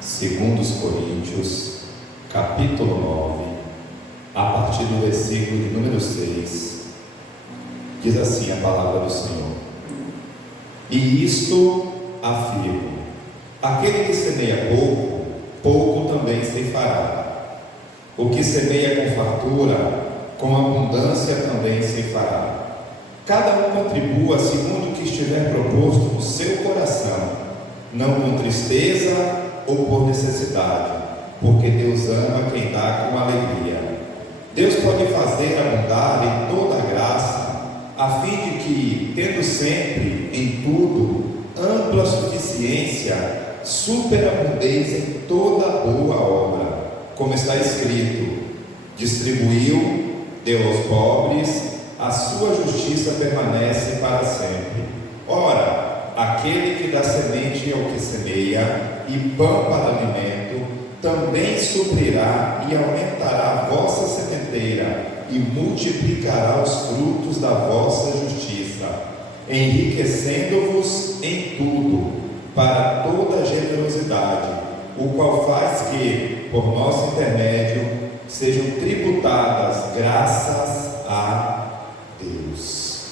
Segundo os Coríntios, capítulo 9, a partir do versículo de número 6, diz assim a palavra do Senhor: E isto afirmo: aquele que semeia pouco, pouco também ceifará. O que semeia com fartura, com abundância também ceifará. Cada um contribua segundo o que estiver proposto no seu coração, não com tristeza ou por necessidade, porque Deus ama quem dá com alegria. Deus pode fazer abundar em toda a graça, a fim de que, tendo sempre, em tudo, ampla suficiência, superabundez em toda boa obra, como está escrito: distribuiu, deu aos pobres, a sua justiça permanece para sempre. Ora, aquele que dá semente ao que semeia e pão para alimento, também suprirá e aumentará a vossa sementeira e multiplicará os frutos da vossa justiça, enriquecendo-vos em tudo, para toda generosidade, o qual faz que, por nosso intermédio, sejam tributadas graças a Deus.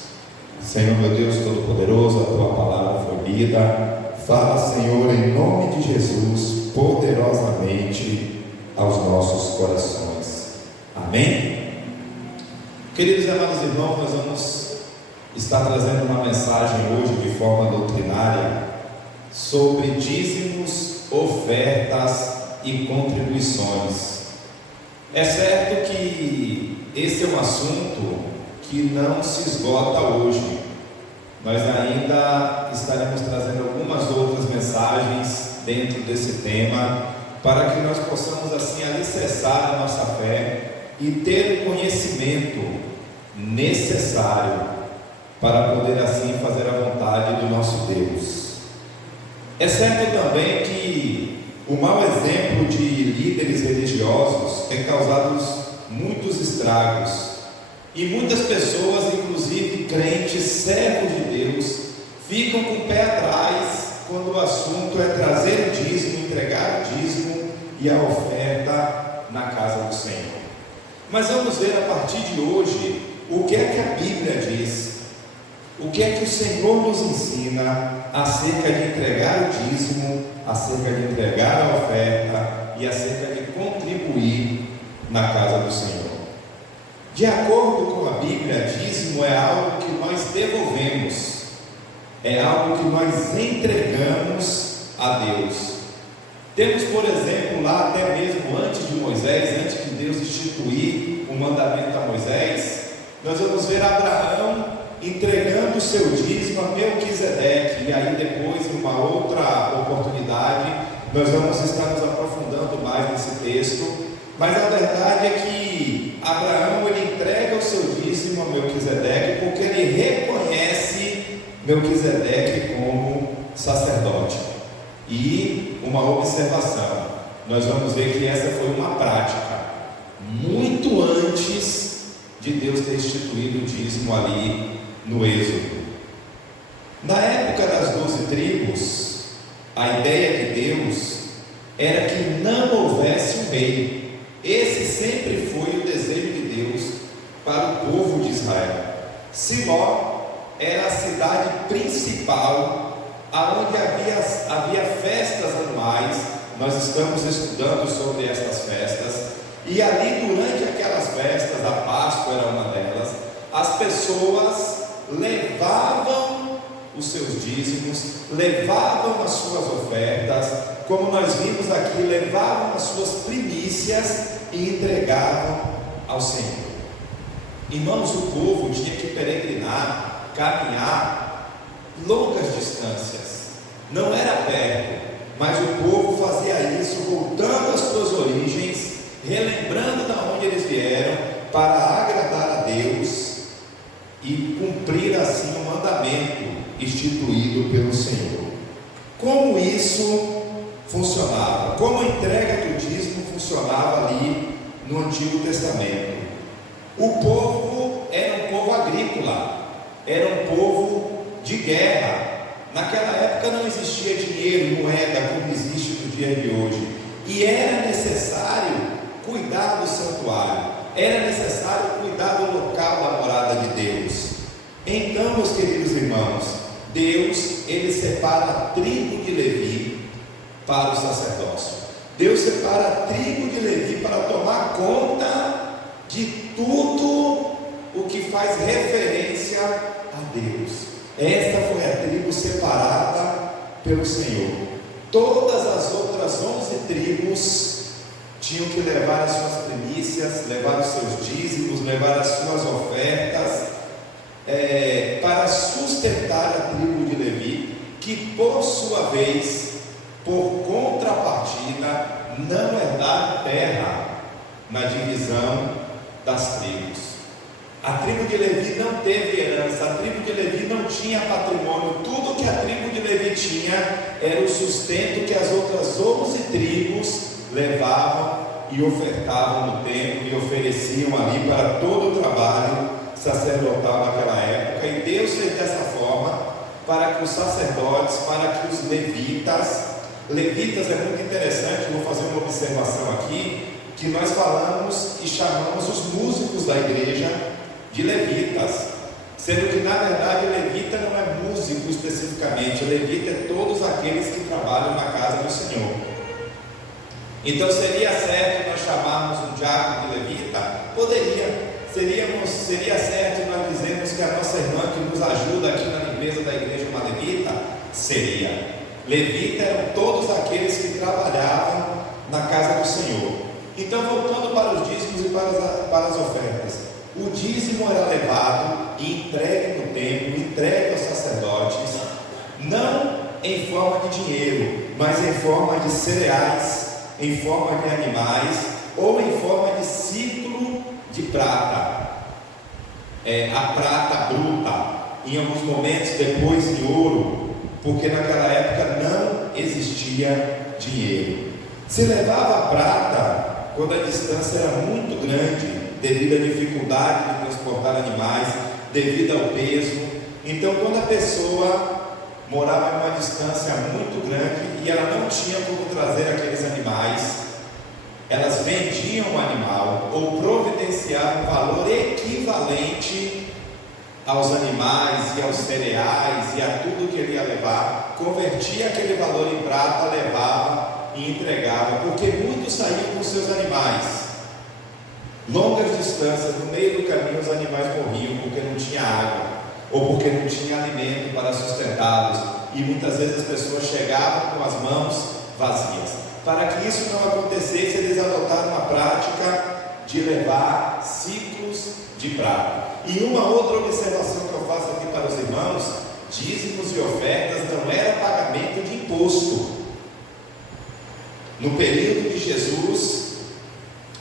Senhor meu Deus Todo-Poderoso, a Tua palavra foi lida. Fala, Senhor, em nome de Jesus, poderosamente aos nossos corações. Amém? Queridos e amados irmãos, nós vamos estar trazendo uma mensagem hoje de forma doutrinária sobre dízimos, ofertas e contribuições. É certo que esse é um assunto que não se esgota hoje. Nós ainda estaremos trazendo algumas outras mensagens dentro desse tema, para que nós possamos assim alicerçar a nossa fé e ter o conhecimento necessário para poder assim fazer a vontade do nosso Deus. É certo também que o mau exemplo de líderes religiosos tem causado muitos estragos, e muitas pessoas, inclusive crentes, servos de Deus, ficam com o pé atrás quando o assunto é trazer o dízimo, entregar o dízimo e a oferta na casa do Senhor. Mas vamos ver a partir de hoje o que é que a Bíblia diz, o que é que o Senhor nos ensina acerca de entregar o dízimo, acerca de entregar a oferta e acerca de contribuir na casa do Senhor. De acordo com a Bíblia, dízimo é algo que nós devolvemos, é algo que nós entregamos a Deus. Temos, por exemplo, lá até mesmo antes de Moisés, antes de Deus instituir o mandamento a Moisés, nós vamos ver Abraão entregando o seu dízimo a Melquisedeque, e aí depois, em uma outra oportunidade, nós vamos estar nos aprofundando mais nesse texto. Mas a verdade é que Abraão, ele entrega o seu dízimo a Melquisedeque porque ele reconhece Melquisedeque como sacerdote. E uma observação, nós vamos ver que essa foi uma prática muito antes de Deus ter instituído o dízimo ali no Êxodo. Na época das 12 tribos, a ideia de Deus era que não houvesse um rei. Esse sempre foi o desejo de Deus para o povo de Israel. Siló era a cidade principal, aonde havia festas anuais. Nós estamos estudando sobre estas festas, e ali durante aquelas festas, a Páscoa era uma delas, as pessoas levavam os seus dízimos, levavam as suas ofertas, como nós vimos aqui, levavam as suas primícias e entregavam ao Senhor. Irmãos, o povo tinha que peregrinar, caminhar longas distâncias, não era perto, mas o povo fazia isso voltando às suas origens, relembrando de onde eles vieram, para agradar a Deus e cumprir assim o mandamento instituído pelo Senhor. Como isso funcionava? Como a entrega do dízimo funcionava ali no Antigo Testamento? O povo era um povo agrícola, era um povo de guerra, Naquela época não existia dinheiro, moeda como existe no dia de hoje, e era necessário cuidar do santuário, era necessário cuidar do local da morada de Deus. Então, meus queridos irmãos, Deus, ele separa a tribo de Levi para o sacerdócio. Deus separa a tribo de Levi para tomar conta de tudo o que faz referência a Deus. Esta foi a tribo separada pelo Senhor. Todas as outras 11 tribos tinham que levar as suas primícias, levar os seus dízimos, levar as suas ofertas, para sustentar a tribo de Levi, que por sua vez, por contrapartida, não herdava terra na divisão das tribos. A tribo de Levi não teve herança, a tribo de Levi não tinha patrimônio. Tudo que a tribo de Levi tinha era o sustento que as outras 11 tribos levavam e ofertavam no templo e ofereciam ali para todo o trabalho sacerdotal naquela época. E Deus fez dessa forma para que os sacerdotes, para que os levitas é muito interessante. Vou fazer uma observação aqui, que nós falamos e chamamos os músicos da igreja de levitas, sendo que na verdade levita não é músico especificamente, levita é todos aqueles que trabalham na casa do Senhor. Então seria certo nós chamarmos um diácono de levita? Poderia. Seria certo nós dizermos que a nossa irmã que nos ajuda aqui na limpeza da igreja é uma levita? Seria. Levita eram todos aqueles que trabalhavam na casa do Senhor. Então, voltando para os dízimos e para as ofertas, o dízimo era levado e entregue no templo, entregue aos sacerdotes, não em forma de dinheiro, mas em forma de cereais, em forma de animais, ou em forma de ciclo de prata, a prata bruta, em alguns momentos depois de ouro, porque naquela época não existia dinheiro. Se levava a prata quando a distância era muito grande, devido à dificuldade de transportar animais, devido ao peso. Então, quando a pessoa morava em uma distância muito grande e ela não tinha como trazer aqueles animais, elas vendiam o animal ou providenciavam um valor equivalente aos animais e aos cereais e a tudo que ele ia levar, convertia aquele valor em prata, levava e entregava, porque muitos saíam com seus animais. Longas distâncias, no meio do caminho os animais morriam porque não tinha água, ou porque não tinha alimento para sustentá-los, e muitas vezes as pessoas chegavam com as mãos vazias. Para que isso não acontecesse, eles adotaram a prática de levar ciclos de prata. E uma outra observação que eu faço aqui para os irmãos: dízimos e ofertas não era pagamento de imposto. No período de Jesus,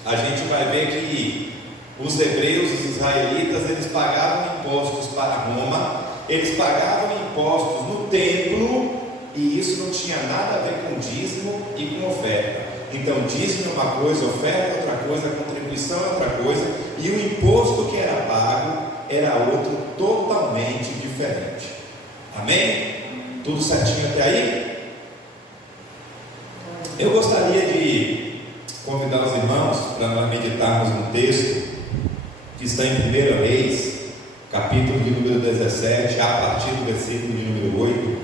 a gente vai ver que os hebreus, os israelitas, eles pagavam impostos para Roma, eles pagavam impostos no templo, e isso não tinha nada a ver com dízimo e com oferta. Então, dízimo é uma coisa, oferta é outra coisa, contribuição é outra coisa, e o imposto que era pago era outro totalmente diferente. Amém? Tudo certinho até aí? Eu gostaria de convidar os irmãos para nós meditarmos um texto que está em 1 Reis, capítulo de número 17, a partir do versículo de número 8.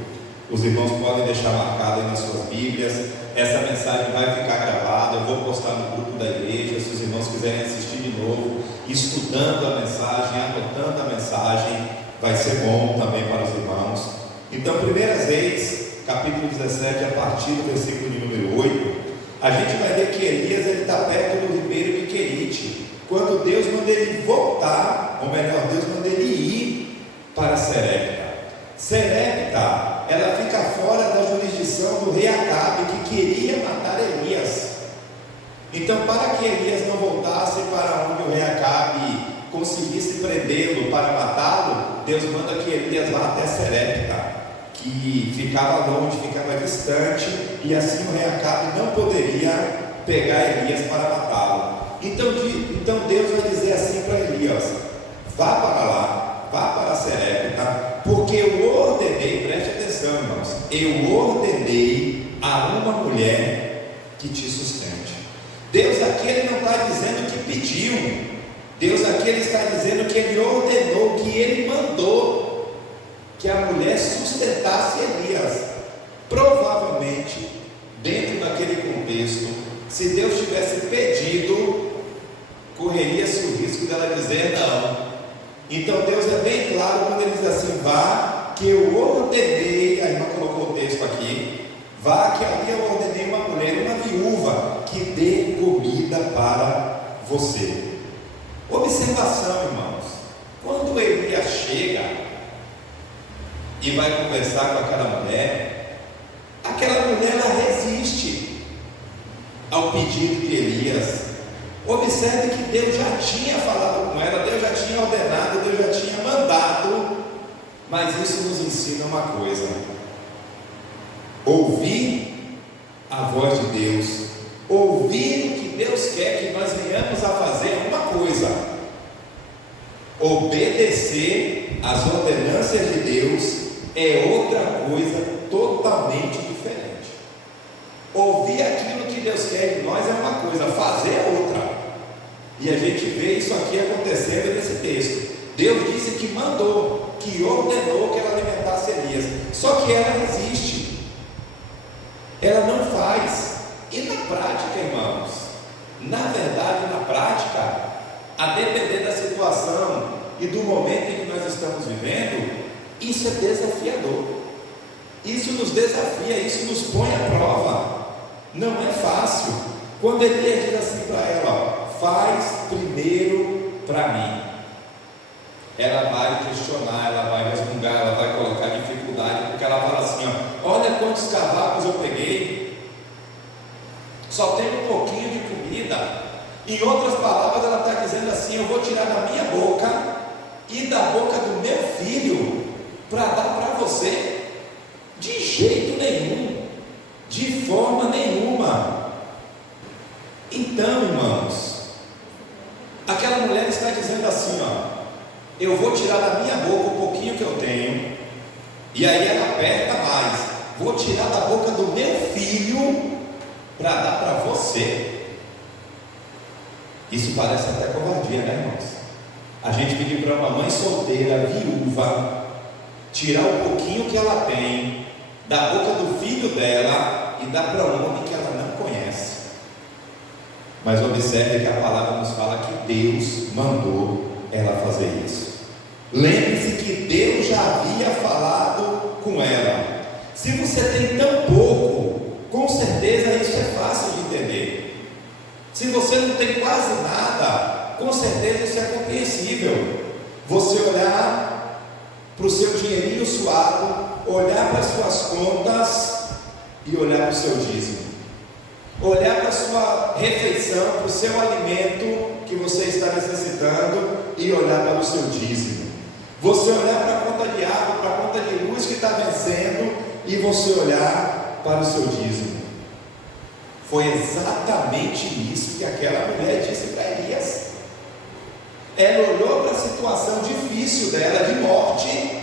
Os irmãos podem deixar marcado aí nas suas Bíblias. Essa mensagem vai ficar gravada, eu vou postar no grupo da igreja, se os irmãos quiserem assistir de novo, estudando a mensagem, anotando a mensagem, vai ser bom também para os irmãos. Então, 1 Reis, capítulo 17, a partir do versículo de número 8, a gente vai ver que Elias está perto do ribeiro de Querite, quando Deus manda ele voltar, ou melhor, Deus manda ele ir para Serepta. Serepta, ela fica fora da jurisdição do rei Acabe, que queria matar Elias. Então, para que Elias não voltasse para onde o rei Acabe conseguisse prendê-lo para matá-lo, Deus manda que Elias vá até Serepta, que ficava longe, ficava distante, e assim o rei Acabe não poderia pegar Elias para matá-lo. Então Deus vai dizer assim para Elias: vá para lá, vá para Serepta, porque eu ordenei, preste atenção, eu ordenei a uma mulher que te sustente. Deus aqui ele não está dizendo que pediu, Deus aqui ele está dizendo que ele ordenou, que ele mandou que a mulher sustentasse Elias. Provavelmente, dentro daquele contexto, se Deus tivesse pedido, correria-se o risco dela dizer não. Então Deus é bem claro quando ele diz assim: vá que eu ordenei, a irmã colocou o texto aqui, vá que ali eu ordenei uma mulher, uma viúva, que dê comida para você. Observação, irmãos, quando Elias chega e vai conversar com aquela mulher ela resiste ao pedido de Elias. Observe que Deus já tinha falado com ela, Deus já tinha ordenado, Deus já tinha mandado, mas isso nos ensina uma coisa: ouvir a voz de Deus, ouvir o que Deus quer que nós venhamos a fazer é uma coisa, obedecer às ordenâncias de Deus é outra coisa totalmente diferente. Ouvir aquilo que Deus quer de nós é uma coisa, fazer é outra. E a gente vê isso aqui acontecendo nesse texto. Deus disse que mandou, que ordenou que ela alimentasse Elias, só que ela resiste, ela não faz. E na prática, irmãos, na verdade, na prática, a depender da situação e do momento em que nós estamos vivendo, isso é desafiador, isso nos desafia, isso nos põe à prova. Não é fácil. Quando Elias diz assim para ela: faz primeiro para mim, ela vai questionar, ela vai resmungar, ela vai colocar dificuldade, porque ela fala assim: olha quantos cavalos eu peguei, só tem um pouquinho de comida. Em outras palavras, ela está dizendo assim: eu vou tirar da minha boca e da boca do meu filho para dar para você. De jeito nenhum, de forma nenhuma. Então, irmãos, aquela mulher está dizendo assim: eu vou tirar da minha boca o pouquinho que eu tenho, e aí ela aperta mais, vou tirar da boca do meu filho para dar para você. Isso parece até covardia, né, irmãos? A gente pedir para uma mãe solteira, viúva, tirar o pouquinho que ela tem da boca do filho dela e dar para um homem que ela não conhece. Mas observe que a palavra nos fala que Deus mandou ela fazer isso. Lembre-se que Deus já havia falado com ela. Se você tem tão pouco, com certeza isso é fácil de entender. Se você não tem quase nada, com certeza isso é compreensível. Você olhar para o seu dinheirinho suado, olhar para as suas contas e olhar para o seu dízimo, olhar para a sua refeição, para o seu alimento que você está necessitando e olhar para o seu dízimo. Você olhar para a conta de água, para a conta de luz que está vencendo e você olhar para o seu dízimo. Foi exatamente isso que aquela mulher disse para Elias. Ela olhou para a situação difícil dela, de morte,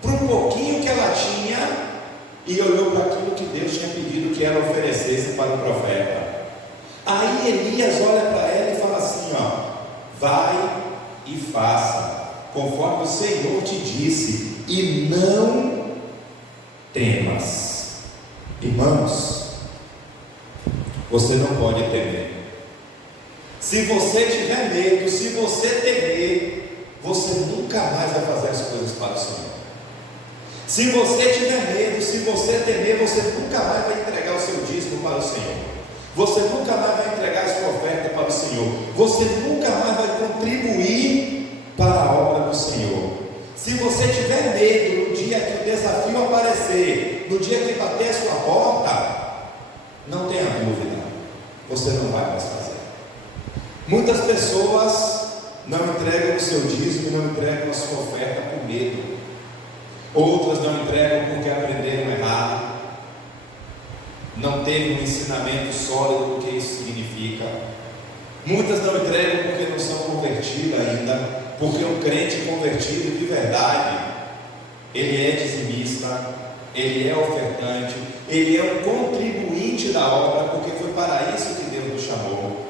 para um pouquinho que ela tinha, e olhou para aquilo que Deus tinha pedido que ela oferecesse para o profeta. Aí Elias olha para ela e fala assim: vai e faça conforme o Senhor te disse, e não temas. Irmãos, você não pode temer. Se você tiver medo, se você temer, você nunca mais vai fazer as coisas para o Senhor. Se você tiver medo, se você temer, você nunca mais vai entregar o seu dízimo para o Senhor. Você nunca mais vai entregar a sua oferta para o Senhor. Você nunca mais vai contribuir para a obra do Senhor. Se você tiver medo no dia que o desafio aparecer, no dia que bater a sua porta, não tenha dúvida, você não vai mais fazer. Muitas pessoas não entregam o seu dízimo e não entregam a sua oferta por medo. Outras não entregam porque aprenderam errado, não teve um ensinamento sólido do que isso significa. Muitas não entregam porque não são convertidas ainda, porque um crente convertido de verdade, ele é dizimista, ele é ofertante, ele é um contribuinte da obra, porque foi para isso que Deus nos chamou.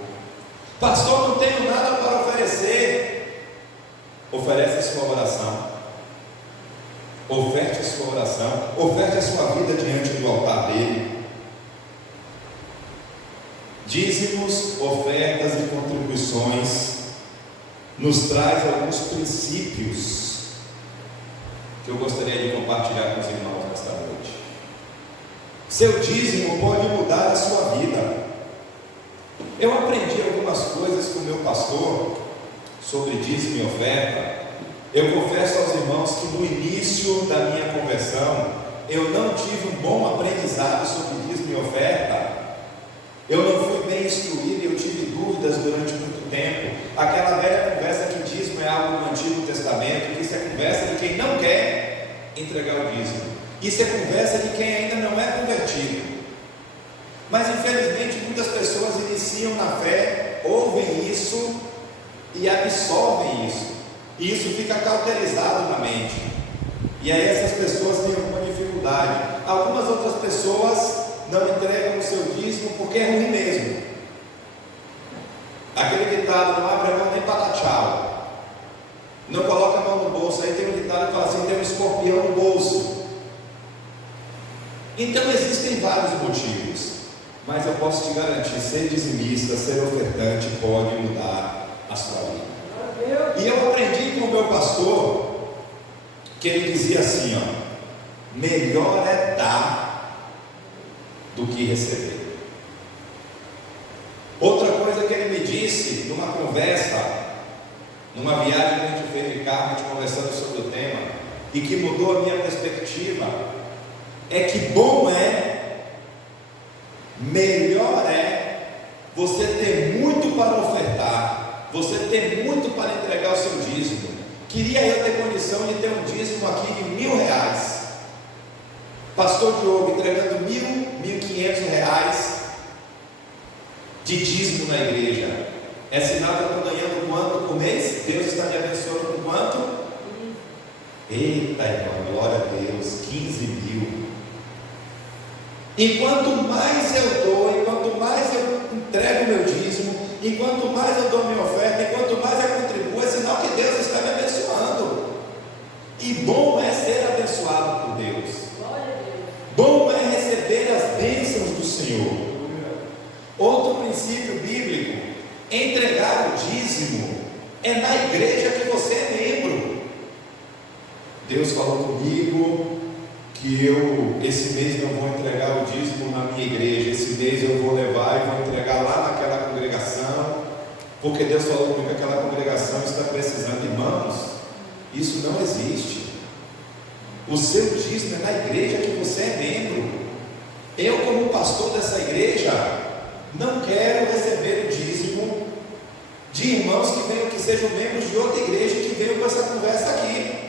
Pastor, não tenho nada para oferecer. Oferece a sua oração. Oferte a sua oração, oferte a sua vida diante do altar dele. Dízimos, ofertas e contribuições nos traz alguns princípios que eu gostaria de compartilhar com os irmãos nesta noite. Seu dízimo pode mudar a sua vida. Eu aprendi algumas coisas com o meu pastor sobre dízimo e oferta. Eu confesso aos irmãos que no início da minha conversão eu não tive um bom aprendizado sobre dízimo e oferta. Eu não fui bem instruído e eu tive dúvidas durante muito tempo. Aquela velha conversa que dízimo é algo do Antigo Testamento, que isso é conversa de quem não quer entregar o dízimo. Isso é conversa de quem ainda não é convertido. Mas infelizmente muitas pessoas iniciam na fé, ouvem isso e absorvem isso. E isso fica cauterizado na mente. E aí essas pessoas têm alguma dificuldade. Algumas outras pessoas não entregam o seu dízimo porque é ruim mesmo. Aquele ditado, não abre a mão nem para dar tchau. Não coloca a mão no bolso. Aí tem um ditado que fala assim, tem um escorpião no bolso. Então existem vários motivos. Mas eu posso te garantir, ser dizimista, ser ofertante pode mudar a sua vida. E eu aprendi com o meu pastor que ele dizia assim, melhor é dar do que receber. Outra coisa que ele me disse numa conversa, numa viagem que a gente fez de carro, a gente conversando sobre o tema, e que mudou a minha perspectiva, é que melhor é você ter muito para ofertar, você ter muito para entregar o seu dízimo. Queria eu ter condição de ter um dízimo aqui de R$1.000. Pastor Diogo entregando R$1.500 de dízimo na igreja. É sinal que eu estou ganhando quanto por mês? Deus está me abençoando com quanto? Eita, irmão, glória a Deus, 15 mil. E quanto mais eu dou, e quanto mais eu entrego meu dízimo, e quanto mais eu dou minha oferta, e quanto mais eu contribuo, é sinal que Deus está me abençoando. E bom é ser abençoado por Deus. Bom é receber as bênçãos do Senhor. Outro princípio bíblico: entregar o dízimo é na igreja que você é membro. Deus falou comigo que esse mês não vou entregar o dízimo na minha igreja, esse mês eu vou levar e vou entregar lá naquela congregação, porque Deus falou comigo que aquela congregação está precisando. Irmãos, isso não existe. O seu dízimo é na igreja que você é membro. Eu, como pastor dessa igreja, não quero receber o dízimo de irmãos que sejam membros de outra igreja e que venham com essa conversa aqui.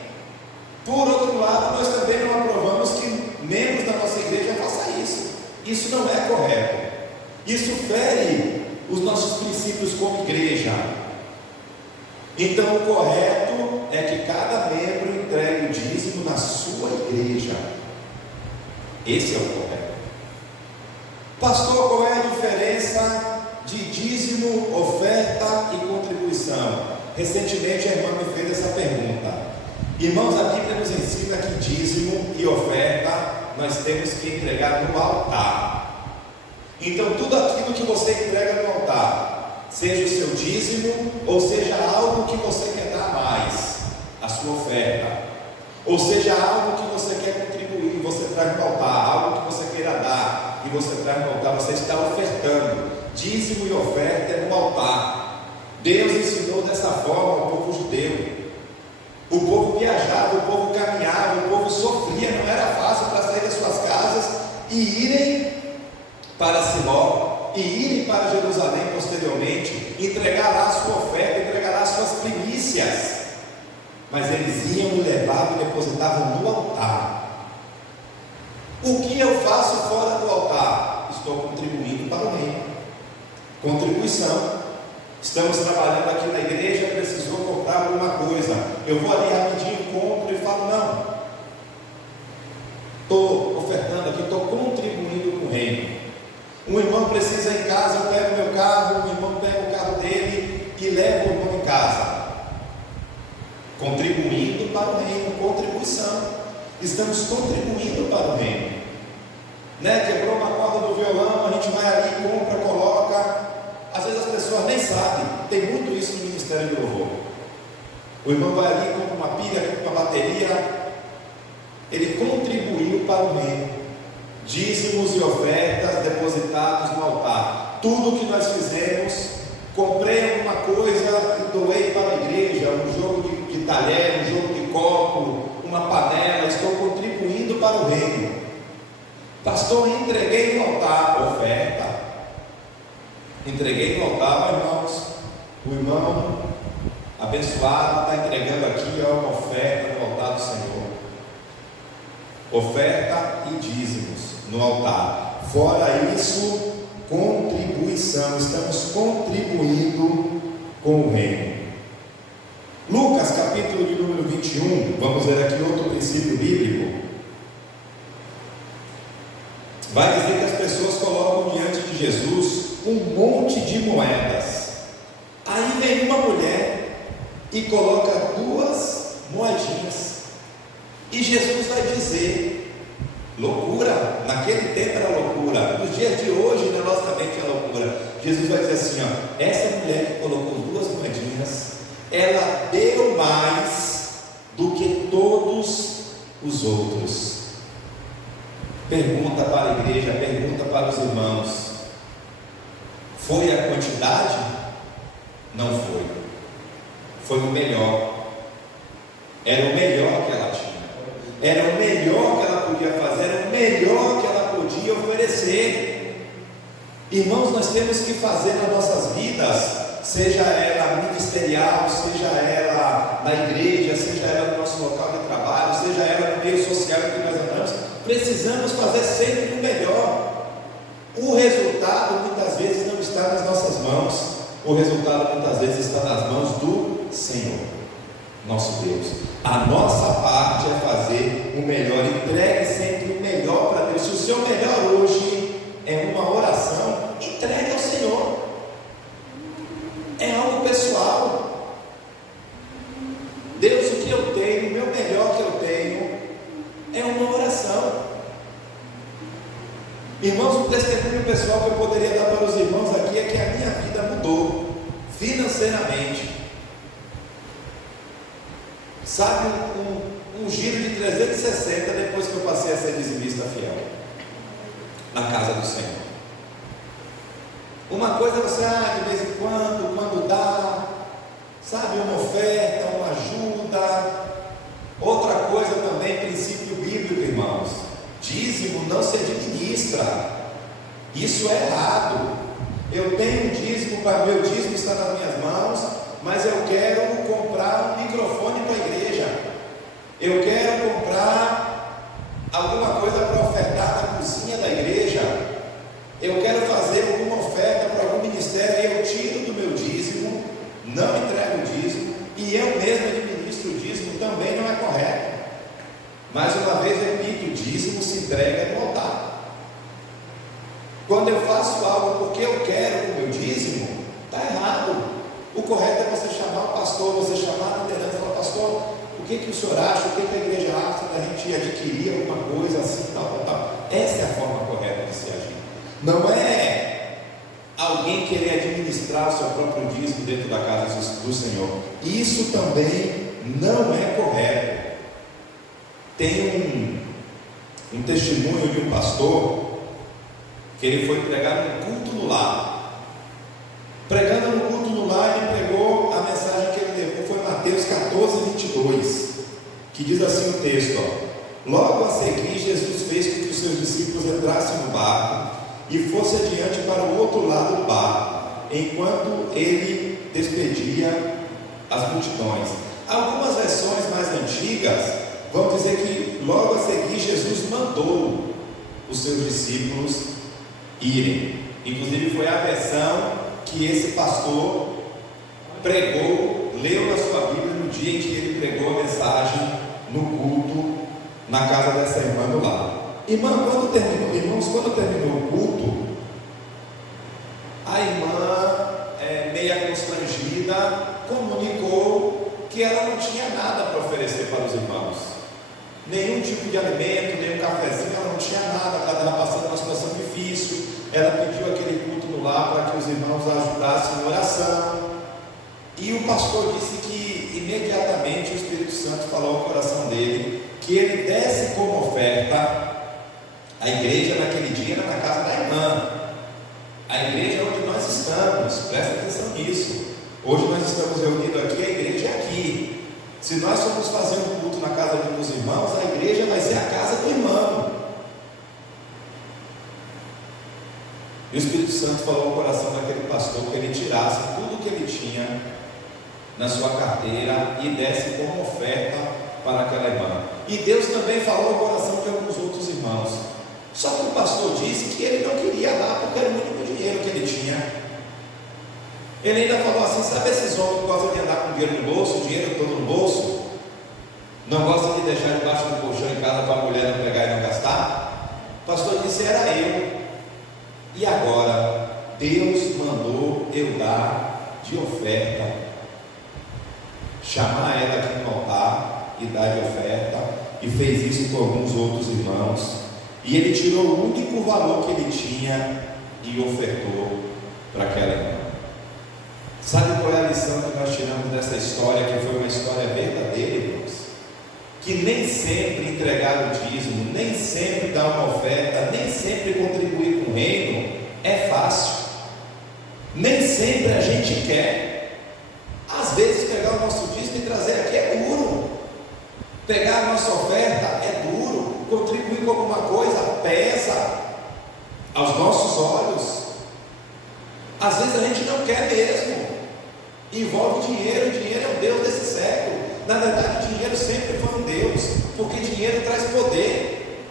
Por outro lado, nós também não aprovamos que membros da nossa igreja façam isso. Isso não é correto. Isso fere os nossos princípios como igreja. Então, o correto é que cada membro entregue o dízimo na sua igreja. Esse é o correto. Pastor, qual é a diferença de dízimo, oferta e contribuição? Recentemente a irmã me fez essa pergunta. Irmãos, a Bíblia nos ensina que dízimo e oferta nós temos que entregar no altar. Então tudo aquilo que você entrega no altar, seja o seu dízimo, ou seja algo que você quer dar mais, a sua oferta, ou seja algo que você quer contribuir, você traz no altar, algo que você queira dar, e você traz no altar, você está ofertando. Dízimo e oferta é no altar. Deus ensinou dessa forma ao povo judeu. O povo viajava, o povo caminhava, o povo sofria, não era fácil para sair das suas casas e irem para Siló, e irem para Jerusalém posteriormente, entregar lá a sua oferta, entregar lá as suas primícias. Mas eles iam e levavam e depositavam no altar. O que eu faço fora do altar? Estou contribuindo para o reino. Contribuição. Estamos trabalhando aqui na igreja, precisou comprar alguma coisa. Eu vou ali rapidinho, compro e falo, não, estou em casa, eu pego meu carro, o irmão pega o carro dele e leva o irmão em casa, contribuindo para o reino, contribuição. Estamos contribuindo para o reino, né? Quebrou uma corda do violão, a gente vai ali, compra, coloca. Às vezes as pessoas nem sabem, tem muito isso no Ministério do Louvor. O irmão vai ali, compra uma pilha, compra uma bateria. Ele contribuiu para o reino. Dízimos e ofertas depositados no altar. Tudo que nós fizemos, comprei alguma coisa e doei para a igreja, um jogo de talher, um jogo de copo, uma panela, estou contribuindo para o reino. Pastor, entreguei no altar, oferta. Entreguei no altar, irmãos. O irmão abençoado está entregando aqui uma oferta no altar do Senhor. Oferta e dízimos no altar. Fora isso, contribuição. Estamos contribuindo com o reino. Lucas, capítulo de número 21. Vamos ver aqui outro princípio bíblico. Vai dizer que as pessoas colocam diante de Jesus um monte de moedas. Aí vem uma mulher e coloca 2 moedinhas. E Jesus vai dizer, loucura, naquele tempo era loucura, nos dias de hoje na nossa mente é loucura. Jesus vai dizer assim, ó, essa mulher que colocou 2 moedinhas, ela deu mais do que todos os outros. Pergunta para a igreja, pergunta para os irmãos, foi a quantidade? Não foi. Foi o melhor. Era o melhor que ela tinha. Era o melhor que ela podia fazer, era o melhor que ela podia oferecer. Irmãos, nós temos que fazer nas nossas vidas, seja ela ministerial, seja ela na igreja, seja ela no nosso local de trabalho, seja ela no meio social em que nós andamos, precisamos fazer sempre o melhor. O resultado muitas vezes não está nas nossas mãos, o resultado muitas vezes está nas mãos do Senhor, nosso Deus. A nossa parte é fazer o melhor. Entregue sempre o melhor para Deus. Se o seu melhor hoje é uma oração, entregue ao Senhor. É algo pessoal. Deus, o que eu tenho, o meu melhor que eu tenho é uma oração. Irmãos, um testemunho pessoal que eu poderia dar para os irmãos aqui é que a minha vida mudou financeiramente. Sabe, um giro de 360 depois que eu passei a ser dizimista fiel na casa do Senhor. Uma coisa é você, de vez em quando dá, sabe, uma oferta, uma ajuda. Outra coisa também, princípio bíblico, irmãos, dízimo não se administra. Isso é errado. Eu tenho um dízimo, meu dízimo está nas minhas mãos, mas eu quero comprar um microfone para a igreja, eu quero comprar alguma coisa para ofertar na cozinha da igreja, eu quero fazer alguma oferta para algum ministério, e eu tiro do meu dízimo, não entrego o dízimo, e eu mesmo administro o dízimo, também não é correto. Mais uma vez repito, o dízimo se entrega no altar. Quando eu faço algo porque eu quero com o meu dízimo, está errado. O correto é você chamar o pastor, você chamar a liderança e falar, pastor, o que o senhor acha, o que a igreja acha da gente adquirir alguma coisa assim, tal. Essa é a forma correta de se agir. Não é alguém querer administrar o seu próprio dízimo dentro da casa do Senhor. Isso também não é correto. Tem um testemunho de um pastor que ele foi pregar um culto no lar. Pregando no culto no lar, ele pregou, a mensagem que ele levou foi Mateus 14:22, que diz assim o texto, logo a seguir Jesus fez com que os seus discípulos entrassem no barco e fosse adiante para o outro lado do barco, enquanto ele despedia as multidões. Algumas versões mais antigas vão dizer que logo a seguir Jesus mandou os seus discípulos irem. Inclusive foi a versão que esse pastor pregou, leu na sua Bíblia no dia em que ele pregou a mensagem no culto na casa dessa irmã do lado. Irmãos, quando terminou o culto, a irmã, meia constrangida, comunicou que ela não tinha nada para oferecer para os irmãos, nenhum tipo de alimento, nenhum cafezinho, ela não tinha nada, ela estava passando uma situação difícil. Ela pediu aquele culto no lar para que os irmãos a ajudassem em oração, e o pastor disse que imediatamente o Espírito Santo falou ao coração dele que ele desse como oferta. A igreja naquele dia era na casa da irmã, a igreja onde nós estamos, presta atenção nisso. Hoje nós estamos reunidos aqui, a igreja é aqui. Se nós formos fazer um culto na casa de um dos irmãos, a igreja vai ser a casa do irmão. E o Espírito Santo falou ao coração daquele pastor que ele tirasse tudo que ele tinha na sua carteira e desse como oferta para aquela irmã. E Deus também falou ao coração de alguns outros irmãos. Só que o pastor disse que ele não queria dar porque era o único dinheiro que ele tinha. Ele ainda falou assim: sabe esses homens que gostam de andar com dinheiro no bolso, o dinheiro todo no bolso? Não gostam de deixar debaixo do colchão em casa para a mulher não pegar e não gastar? O pastor disse: era eu. E agora Deus mandou eu dar de oferta, chamar ela aqui no altar e dar de oferta, e fez isso com alguns outros irmãos. E ele tirou o único valor que ele tinha e ofertou para aquela irmã. Sabe qual é a lição que nós tiramos dessa história, que foi uma história verdadeira, irmãos? Que nem sempre entregar o dízimo, nem sempre dar uma oferta, nem sempre contribuir com o reino é fácil. Nem sempre a gente quer. Às vezes pegar o nosso dízimo e trazer aqui é duro. Pegar a nossa oferta é duro. Contribuir com alguma coisa pesa aos nossos olhos. Às vezes a gente não quer mesmo. Envolve dinheiro, o dinheiro é o Deus desse século. Na verdade, o dinheiro sempre foi um Deus, porque dinheiro traz poder.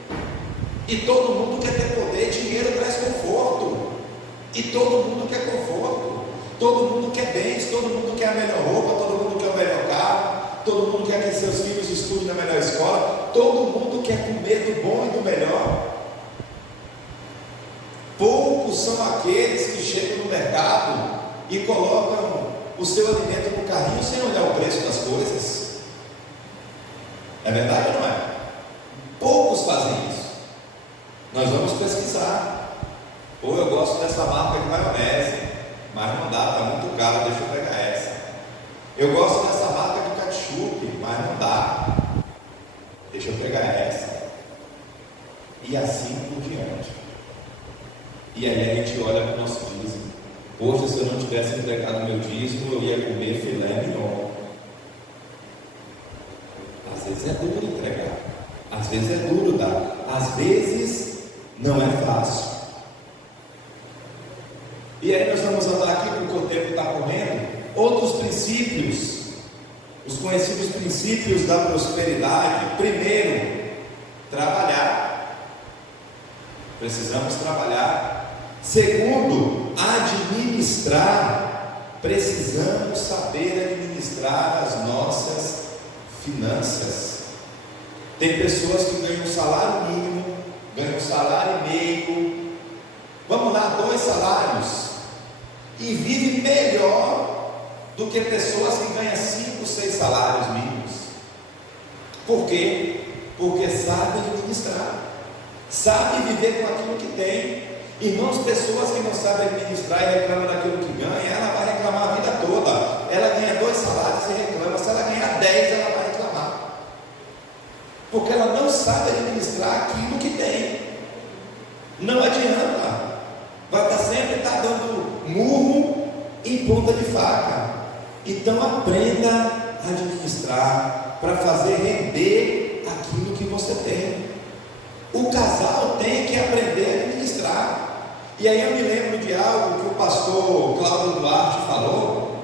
E todo mundo quer ter poder. Dinheiro traz conforto. E todo mundo quer conforto. Todo mundo quer bens, todo mundo quer a melhor roupa, todo mundo quer o melhor carro, todo mundo quer que seus filhos estudem na melhor escola, todo mundo quer comer do bom e do melhor. Poucos são aqueles que chegam no mercado e colocam o seu alimento no carrinho sem olhar o preço das coisas. É verdade ou não é? Poucos fazem isso. Nós vamos pesquisar. Ou eu gosto dessa marca de maionese, mas não dá, está muito caro, deixa eu pegar essa. Eu gosto dessa marca de ketchup, mas não dá, deixa eu pegar essa. E assim por diante. E aí a gente olha para o nosso dízimo. Poxa, se eu não tivesse entregado meu dízimo, eu ia comer filé mignon. Às vezes é duro entregar, às vezes é duro dar, às vezes não é fácil. E aí nós vamos andar aqui porque o tempo está correndo. Outros princípios, os conhecidos princípios da prosperidade. Primeiro, trabalhar. Precisamos trabalhar. Segundo, administrar. Precisamos saber administrar as nossas finanças. Tem pessoas que ganham um salário mínimo, ganham um salário e meio, vamos lá, 2 salários, e vive melhor do que pessoas que ganham 5, 6 salários mínimos. Por quê? Porque sabe administrar, sabe viver com aquilo que tem. Irmãos, pessoas que não sabem administrar e reclamam daquilo que ganha, ela vai reclamar a vida toda. Ela ganha 2 salários e reclama. Se ela ganhar 10, ela vai reclamar, porque ela não sabe administrar aquilo que tem. Não adianta, vai estar sempre dando murro em ponta de faca. Então aprenda a administrar para fazer render aquilo que você tem. O casal tem que aprender a administrar. E aí eu me lembro de algo que o pastor Cláudio Duarte falou,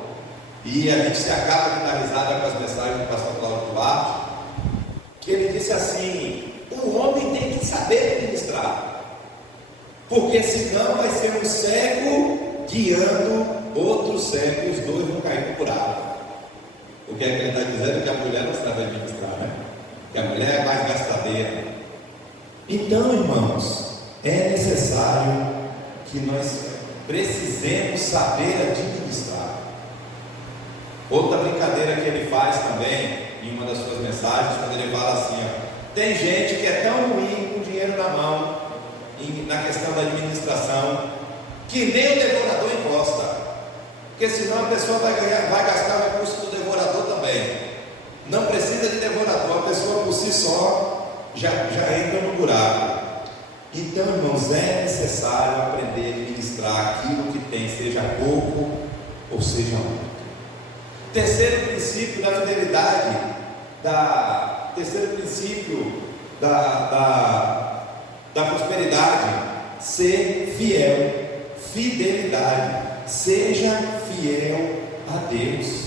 e a gente se acaba de dar risada com as mensagens do pastor Cláudio Duarte, que ele disse assim: o homem tem que saber administrar, porque senão vai ser um cego guiando outro cego e os dois vão cair no buraco. O que é que ele está dizendo? Que a mulher não sabe administrar, né? Que a mulher é mais gastadeira. Então, irmãos, é necessário que nós precisemos saber administrar. Outra brincadeira que ele faz também, em uma das suas mensagens, quando ele fala assim, tem gente que é tão ruim com dinheiro na mão, na questão da administração, que nem o devorador encosta, porque senão a pessoa vai gastar o recurso do devorador também. Não precisa de devorador, a pessoa por si só já entra no buraco. Então, irmãos, é necessário aprender a administrar aquilo que tem, seja pouco ou seja muito. Terceiro princípio da fidelidade, terceiro princípio da prosperidade, ser fiel. Fidelidade, seja fiel a Deus.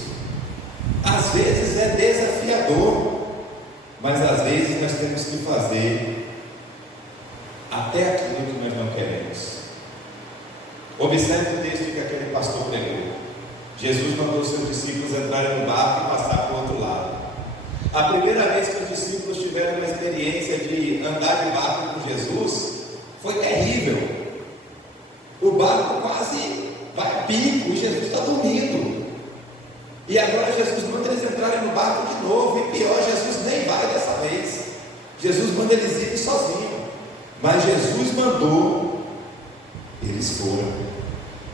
Às vezes é desafiador, mas às vezes nós temos que fazer até aquilo que nós não queremos. Observe o texto que aquele pastor pregou. Jesus mandou seus discípulos entrarem no barco e passar para o outro lado. A primeira vez que os discípulos tiveram uma experiência de andar de barco com Jesus, foi terrível. O barco quase vai a pico e Jesus está dormindo. E agora Jesus manda eles entrarem no barco de novo, e pior, Jesus nem vai dessa vez. Jesus manda eles irem sozinhos, mas Jesus mandou, eles foram.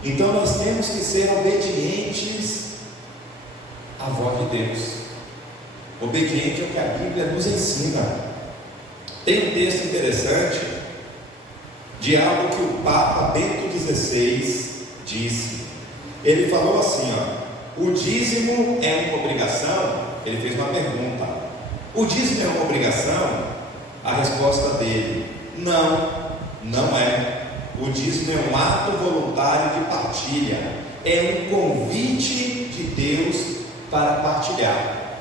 Então nós temos que ser obedientes à voz de Deus, obediente ao que a Bíblia nos ensina. Tem um texto interessante de algo que o Papa Bento XVI disse. Ele falou assim, o dízimo é uma obrigação? Ele fez uma pergunta. O dízimo é uma obrigação? A resposta dele: não é. O dízimo é um ato voluntário de partilha, é um convite de Deus para partilhar,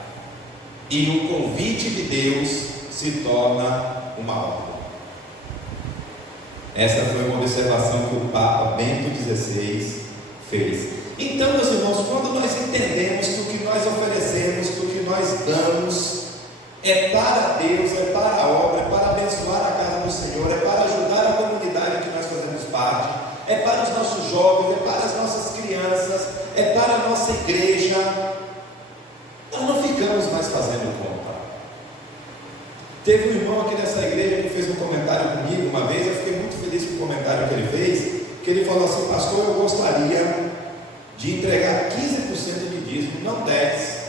e o convite de Deus se torna uma ordem. Essa foi uma observação que o Papa Bento XVI fez. Então, meus irmãos, quando nós entendemos que o que nós oferecemos, que o que nós damos é para Deus, é para a obra, é para abençoar a casa do Senhor, é para ajudar a comunidade que nós fazemos parte, é para os nossos jovens, é para as nossas crianças, é para a nossa igreja, nós não ficamos mais fazendo conta. Teve um irmão aqui nessa igreja que fez um comentário comigo uma vez. Eu fiquei muito feliz com o comentário que ele fez, que ele falou assim: pastor, eu gostaria de entregar 15% de dízimo, não 10%.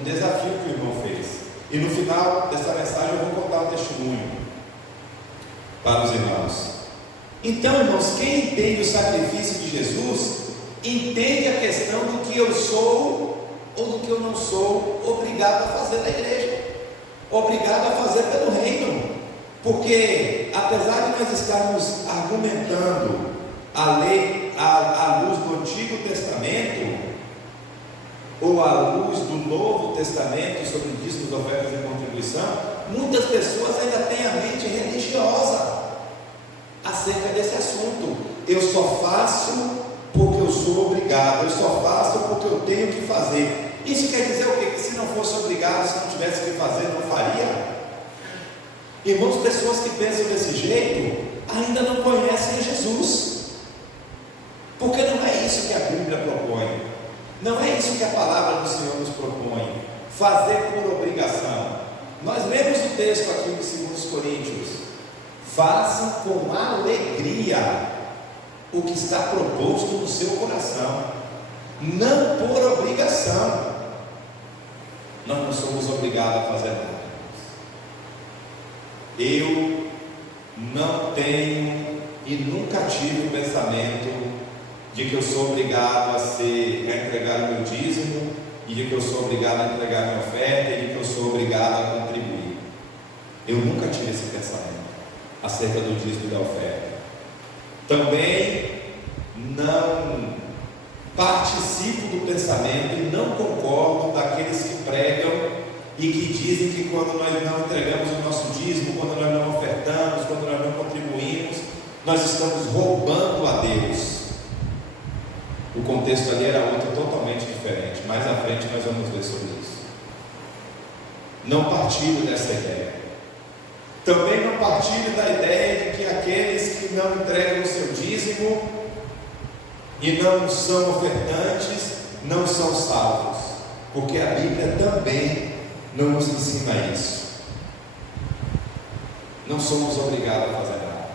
Um desafio que o irmão fez. E no final dessa mensagem eu vou contar um testemunho para os irmãos. Então, irmãos, quem entende o sacrifício de Jesus, entende a questão do que eu sou ou do que eu não sou obrigado a fazer na igreja, obrigado a fazer pelo reino. Porque apesar de nós estarmos argumentando a lei à luz do Antigo Testamento ou à luz do Novo Testamento sobre dízimos, ofertas e contribuição, muitas pessoas ainda têm a mente religiosa acerca desse assunto. Eu só faço porque eu sou obrigado, eu só faço porque eu tenho que fazer. Isso quer dizer o quê? Que se não fosse obrigado, se não tivesse que fazer, não faria? Irmãos, pessoas que pensam desse jeito ainda não conhecem Jesus, porque não é isso que a Bíblia propõe, não é isso que a palavra do Senhor nos propõe, fazer por obrigação. Nós lemos o texto aqui em 2 Coríntios: façam com alegria o que está proposto no seu coração, não por obrigação. Nós não somos obrigados a fazer nada. Eu não tenho e nunca tive o pensamento de que eu sou obrigado a entregar o meu dízimo, e de que eu sou obrigado a entregar a minha oferta, e de que eu sou obrigado a contribuir. Eu nunca tive esse pensamento acerca do dízimo e da oferta. Também não participo do pensamento e não concordo daqueles que pregam e que dizem que quando nós não entregamos o nosso dízimo, quando nós não ofertamos, quando nós não contribuímos, nós estamos roubando a Deus. O contexto ali era outro, totalmente diferente. Mais à frente nós vamos ver sobre isso. Não partilho dessa ideia. Também não partilho da ideia de que aqueles que não entregam o seu dízimo e não são ofertantes não são salvos, porque a Bíblia também não nos ensina isso. Não somos obrigados a fazer nada.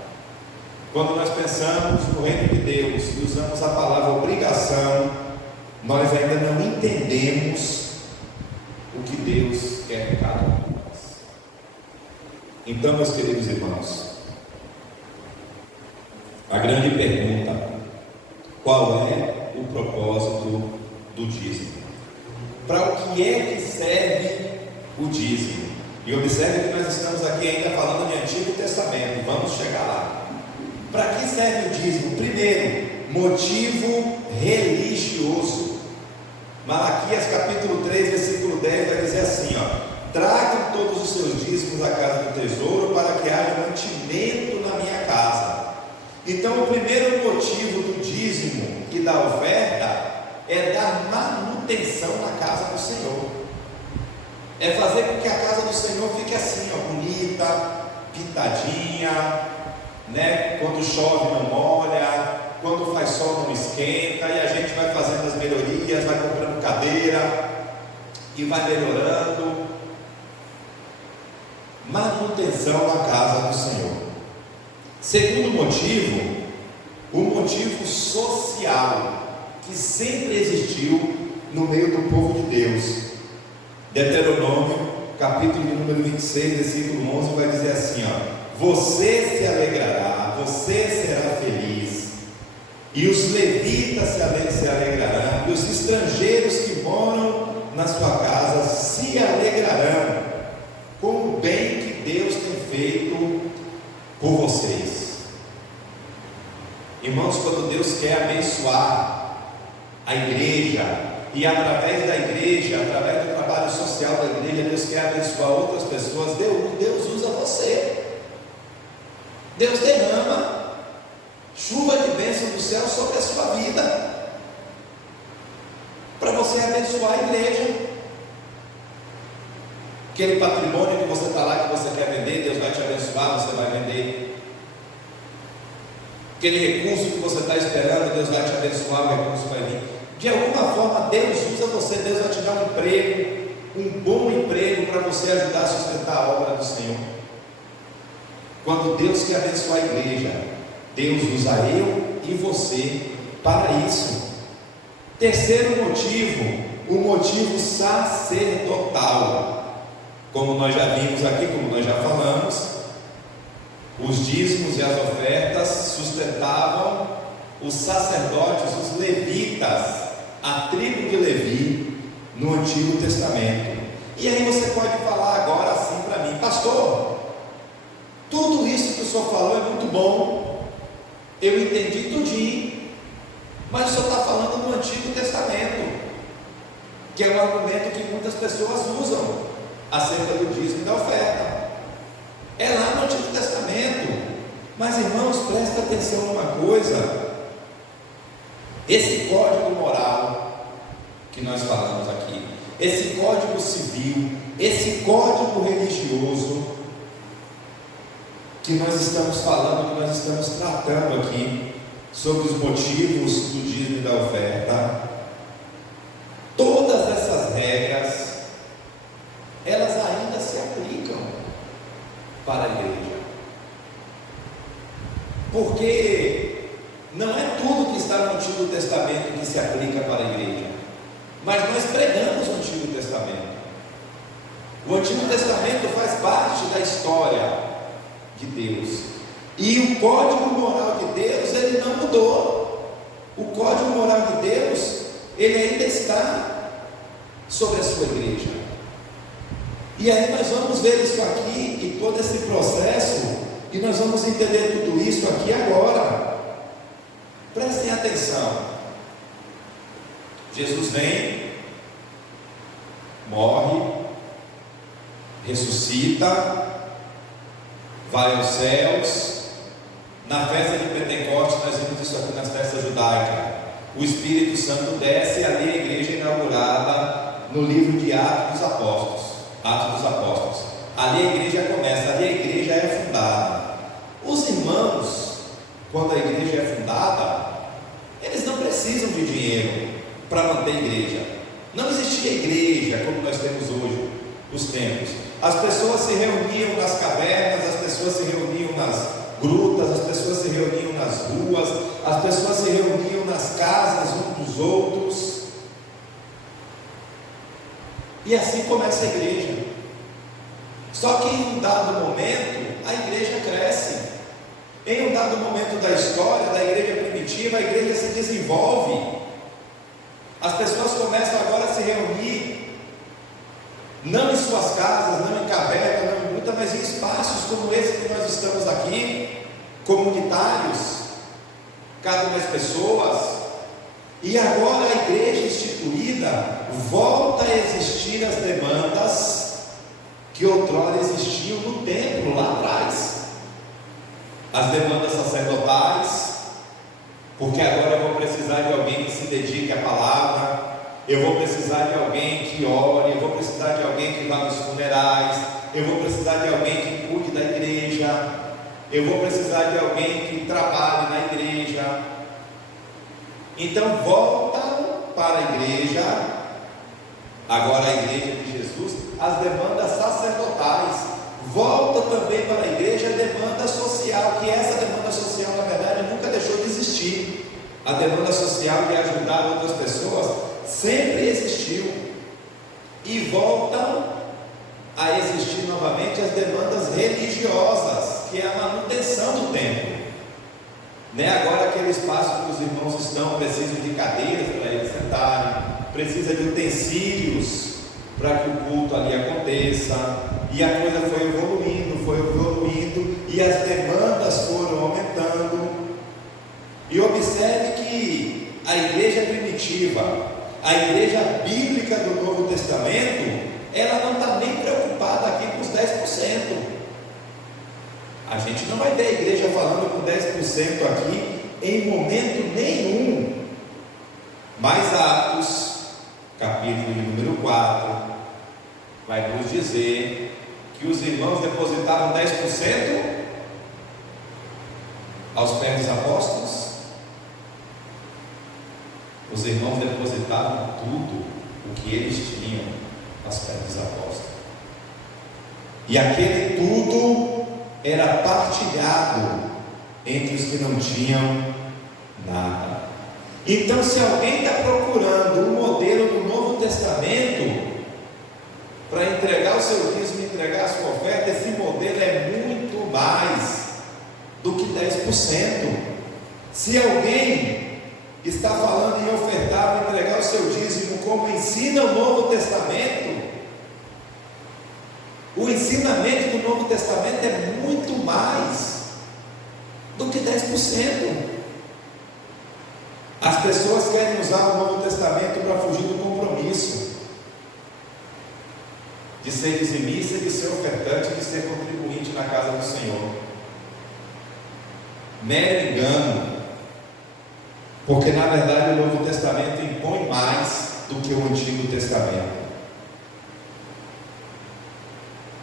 Quando nós pensamos no reino de Deus e usamos a palavra obrigação, nós ainda não entendemos o que Deus quer de cada um de nós. Então, meus queridos irmãos, a grande pergunta: qual é o propósito do dízimo? Para o que é que serve o dízimo? E observe que nós estamos aqui ainda falando de Antigo Testamento, vamos chegar lá. Para que serve o dízimo? Primeiro, motivo religioso. Malaquias capítulo 3, versículo 10 vai dizer assim, tragam todos os seus dízimos à casa do tesouro, para que haja mantimento na minha casa. Então, o primeiro motivo do dízimo e da oferta é dar manutenção na casa do Senhor, é fazer com que a casa do Senhor fique assim, bonita, pintadinha, né? Quando chove não molha, quando faz sol não esquenta, e a gente vai fazendo as melhorias, vai comprando cadeira e vai melhorando. Manutenção na casa do Senhor. Segundo motivo, o motivo social, que sempre existiu no meio do povo de Deus. Deuteronômio, capítulo de número 26, versículo 11, vai dizer assim, você se alegrará, você será feliz, e os levitas se alegrarão, e os estrangeiros que moram na sua casa se alegrarão com o bem que Deus tem feito por vocês. Irmãos, quando Deus quer abençoar a igreja, e através da igreja, através do trabalho social da igreja, Deus quer abençoar outras pessoas, Deus usa você. Deus derrama chuva de bênção do céu sobre a sua vida, para você abençoar a igreja. Aquele patrimônio que você está lá, que você quer vender, Deus vai te abençoar, você vai vender. Aquele recurso que você está esperando, Deus vai te abençoar, o recurso vai vir. De alguma forma Deus usa você, Deus vai te dar um emprego, um bom emprego, para você ajudar a sustentar a obra do Senhor. Quando Deus quer abençoar a igreja, Deus usa eu e você para isso. Terceiro motivo, o motivo sacerdotal. Como nós já vimos aqui, como nós já falamos, os dízimos e as ofertas sustentavam os sacerdotes, os levitas, a tribo de Levi, no Antigo Testamento. E aí você pode falar agora assim para mim: pastor, tudo isso que o senhor falou é muito bom, eu entendi tudinho, mas o senhor está falando do Antigo Testamento, que é um argumento que muitas pessoas usam acerca do dízimo e da oferta. É lá no Antigo Testamento. Mas, irmãos, presta atenção numa coisa: esse código moral que nós falamos aqui, esse código civil, esse código religioso que nós estamos falando, que nós estamos tratando aqui, sobre os motivos do dízimo e da oferta, todas essas regras, elas ainda se aplicam para a igreja, porque não é tudo que está no Antigo Testamento que se aplica para a igreja, mas nós pregamos o Antigo Testamento. O Antigo Testamento faz parte da história de Deus, e o código moral de Deus, ele não mudou. O código moral de Deus, ele ainda está sobre a sua igreja. E aí nós vamos ver isso aqui, e todo esse processo, e nós vamos entender tudo isso aqui agora. Prestem atenção. Jesus vem, morre, ressuscita, vai aos céus. Na festa de Pentecostes, nós vimos isso aqui nas festas judaicas, o Espírito Santo desce, e ali a igreja é inaugurada no livro de Atos dos Apóstolos. Ali a igreja começa, ali a igreja é fundada. Os irmãos, quando a igreja é fundada, eles não precisam de dinheiro para manter a igreja. Não existia igreja como nós temos hoje, os templos. As pessoas se reuniam nas cavernas, as pessoas se reuniam nas grutas, as pessoas se reuniam nas ruas, as pessoas se reuniam nas casas uns dos outros. E assim começa a igreja. Só que em um dado momento, a igreja cresce. Em um dado momento da história da igreja primitiva, a igreja se desenvolve. As pessoas começam agora a se reunir, não em suas casas, não em caverna, não em gruta, mas em espaços como esse que nós estamos aqui, comunitários, cabe mais pessoas. E agora a igreja instituída volta a existir as demandas que outrora existiam no templo lá atrás. As demandas sacerdotais, porque agora eu vou precisar de alguém que se dedique à palavra, eu vou precisar de alguém que ore, eu vou precisar de alguém que vá nos funerais, eu vou precisar de alguém que cuide da igreja, eu vou precisar de alguém que trabalhe na igreja. Então voltam para a igreja, agora a igreja de Jesus, as demandas sacerdotais. Volta também para a igreja a demanda social, que essa demanda social na verdade nunca deixou de existir. A demanda social de ajudar outras pessoas sempre existiu. E voltam a existir novamente as demandas religiosas, que é a manutenção do templo. Agora aquele espaço que os irmãos estão, precisam de cadeiras para eles sentarem, precisa de utensílios para que o culto ali aconteça, e a coisa foi evoluindo, e as demandas foram aumentando. E observe que a igreja primitiva, a igreja bíblica do Novo Testamento, ela não está nem preocupada aqui com os 10%. A gente não vai ver a igreja falando com 10% aqui em momento nenhum. Mas Atos, capítulo de número 4, vai nos dizer que os irmãos depositaram 10% aos pés dos apóstolos. Os irmãos depositaram tudo o que eles tinham aos pés dos apóstolos. E aquele tudo era partilhado entre os que não tinham nada. Então, se alguém está procurando um modelo do Novo Testamento para entregar o seu dízimo e entregar a sua oferta, esse modelo é muito mais do que 10%. Se alguém está falando em ofertar ou entregar o seu dízimo como ensina o Novo Testamento, o ensinamento do Novo Testamento é muito mais do que 10%. As pessoas querem usar o Novo Testamento para fugir do compromisso de ser dizimista, de ser ofertante, de ser contribuinte na casa do Senhor. Mero engano, porque na verdade o Novo Testamento impõe mais do que o Antigo Testamento.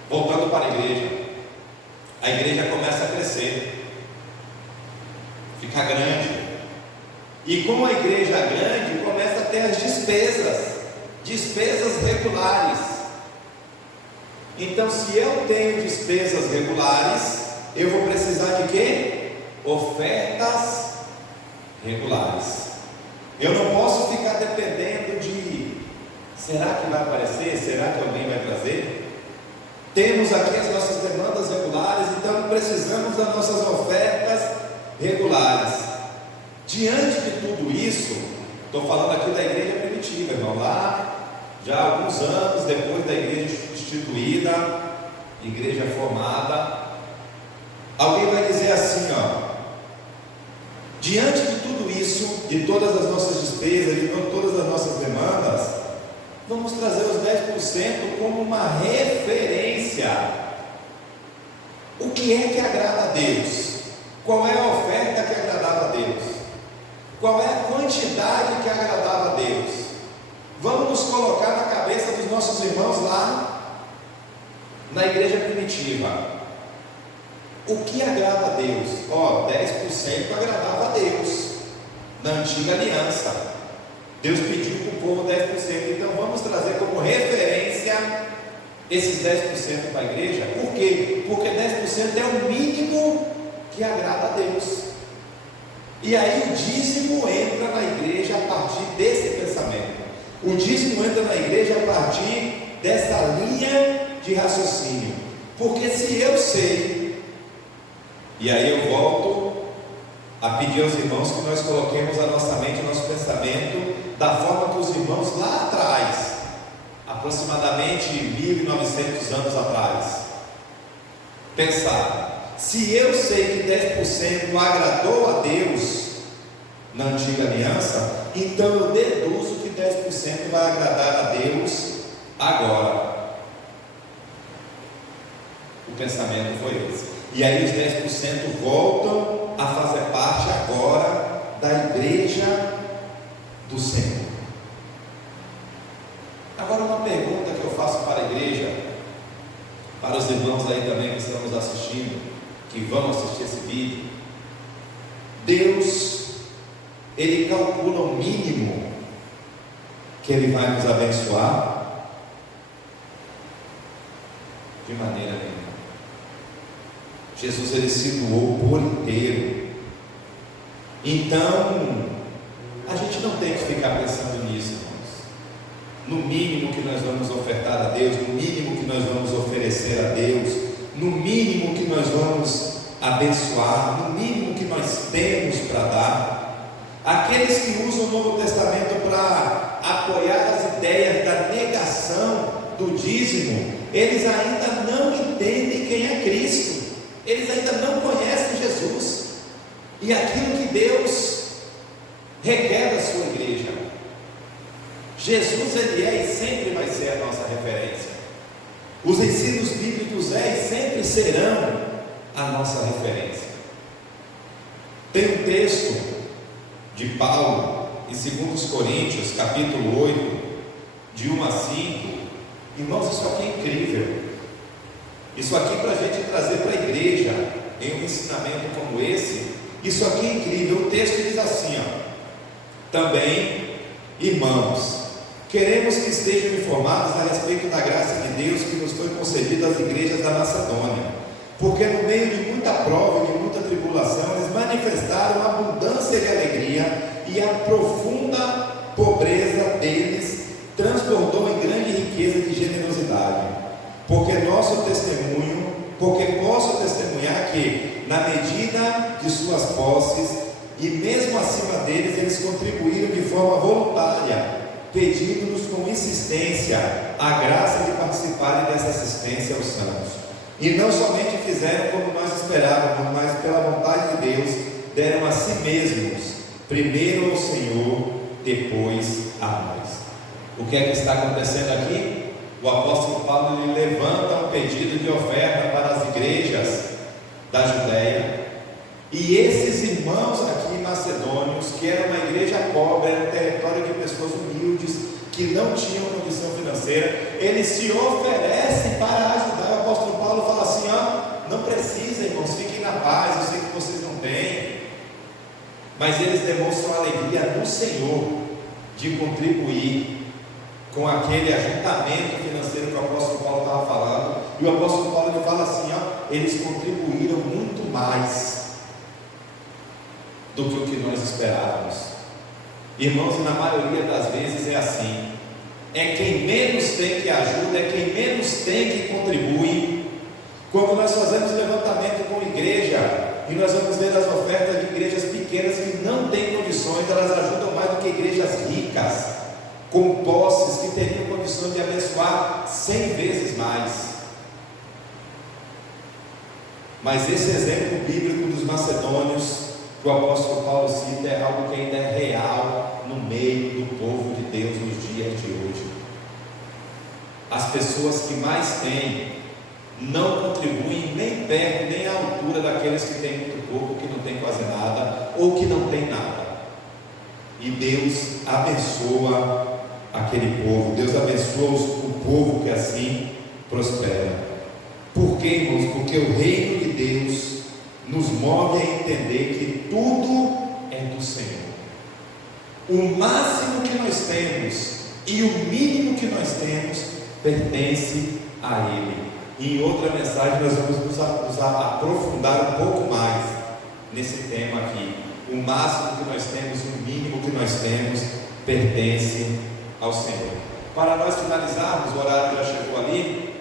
Voltando para a igreja começa a crescer, fica grande, e com a igreja grande começa a ter as despesas regulares. Então, se eu tenho despesas regulares, eu vou precisar de quê? Ofertas regulares. Eu não posso ficar dependendo de: será que vai aparecer? Será que alguém vai trazer? Temos aqui as nossas demandas regulares, então precisamos das nossas ofertas regulares. Diante de tudo isso, estou falando aqui da igreja primitiva, irmão, lá já há alguns anos depois da igreja instituída, igreja formada. Alguém vai dizer assim, diante de tudo isso, de todas as nossas despesas, de todas as nossas demandas, vamos trazer os 10% como uma referência. O que é que agrada a Deus? Qual é a oferta que agradava a Deus? Qual é a quantidade que agradava a Deus? Vamos nos colocar na cabeça dos nossos irmãos lá na igreja primitiva, o que agrada a Deus? 10% agradava a Deus na antiga aliança. Deus pediu para o povo 10%, então vamos trazer como referência esses 10% para a igreja. Por quê? Porque 10% é o mínimo que agrada a Deus. E aí o dízimo entra na igreja a partir desse pensamento. O dízimo entra na igreja a partir dessa linha de raciocínio. Porque se eu sei, e aí eu volto a pedir aos irmãos que nós coloquemos a nossa mente, o nosso pensamento da forma que os irmãos lá atrás, aproximadamente 1900 anos atrás, pensaram. Se eu sei que 10% agradou a Deus na antiga aliança, então eu deduzo que 10% vai agradar a Deus agora. O pensamento foi esse. E aí os 10% voltam a fazer parte agora da igreja do Senhor. Agora uma pergunta que eu faço para a igreja, para os irmãos aí também que estão nos assistindo, que vão assistir esse vídeo. Deus, Ele calcula o mínimo que Ele vai nos abençoar? De maneira nenhuma. Jesus, Ele se doou por inteiro. Então a gente não tem que ficar pensando nisso, irmãos. No mínimo que nós vamos ofertar a Deus, no mínimo que nós vamos oferecer a Deus, no mínimo que nós vamos abençoar, no mínimo que nós temos para dar. Aqueles que usam o Novo Testamento para apoiar as ideias da negação do dízimo, eles ainda não entendem quem é Cristo, eles ainda não conhecem Jesus e aquilo que Deus requer da sua igreja. Jesus, Ele é e sempre vai ser a nossa referência. Os ensinos bíblicos é e sempre serão a nossa referência. Tem um texto de Paulo em 2 Coríntios, capítulo 8, de 1 a 5. Irmãos, isso aqui é incrível. Isso aqui para a gente trazer para a igreja em um ensinamento como esse, isso aqui é incrível. O texto diz assim, também, irmãos, queremos que estejam informados a respeito da graça de Deus que nos foi concedida às igrejas da Macedônia, porque no meio de muita prova e de muita tribulação, eles manifestaram abundância de alegria, e a profunda pobreza deles transbordou em grande riqueza de generosidade. Porque posso testemunhar que, na medida de suas posses, e mesmo acima deles, eles contribuíram de forma voluntária, pedindo-nos com insistência a graça de participarem dessa assistência aos santos. E não somente fizeram como nós esperávamos, mas pela vontade de Deus, deram a si mesmos, primeiro ao Senhor, depois a nós. O que é que está acontecendo aqui? O apóstolo Paulo, ele levanta um pedido de oferta para as igrejas da Judéia, e esses irmãos aqui macedônios, que eram uma igreja pobre, era um território de pessoas humildes, que não tinham condição financeira, eles se oferecem para ajudar. O apóstolo Paulo fala assim, não precisa, irmãos, fiquem na paz, eu sei que vocês não têm, mas eles demonstram alegria no Senhor de contribuir com aquele ajuntamento financeiro que o apóstolo Paulo estava falando. E o apóstolo Paulo, ele fala assim, eles contribuíram muito mais do que o que nós esperávamos. Irmãos, na maioria das vezes é assim, é quem menos tem que ajuda, é quem menos tem que contribui. Quando nós fazemos levantamento com igreja, e nós vamos ver as ofertas de igrejas pequenas que não têm condições, elas ajudam mais do que igrejas ricas, com posses, que teriam condições de abençoar 100 vezes mais. Mas esse exemplo bíblico dos macedônios que o apóstolo Paulo cita é algo que ainda é real no meio do povo de Deus nos dias de hoje. As pessoas que mais têm não contribuem nem perto, nem à altura daqueles que têm muito pouco, que não têm quase nada, ou que não têm nada. E Deus abençoa aquele povo, Deus abençoa o povo que assim prospera. Por quê, irmãos? Porque o reino de Deus nos move a entender que tudo é do Senhor. O máximo que nós temos e o mínimo que nós temos pertence a Ele. E em outra mensagem nós vamos nos aprofundar um pouco mais nesse tema aqui. O máximo que nós temos e o mínimo que nós temos pertence ao Senhor. Para nós finalizarmos, o horário já chegou ali,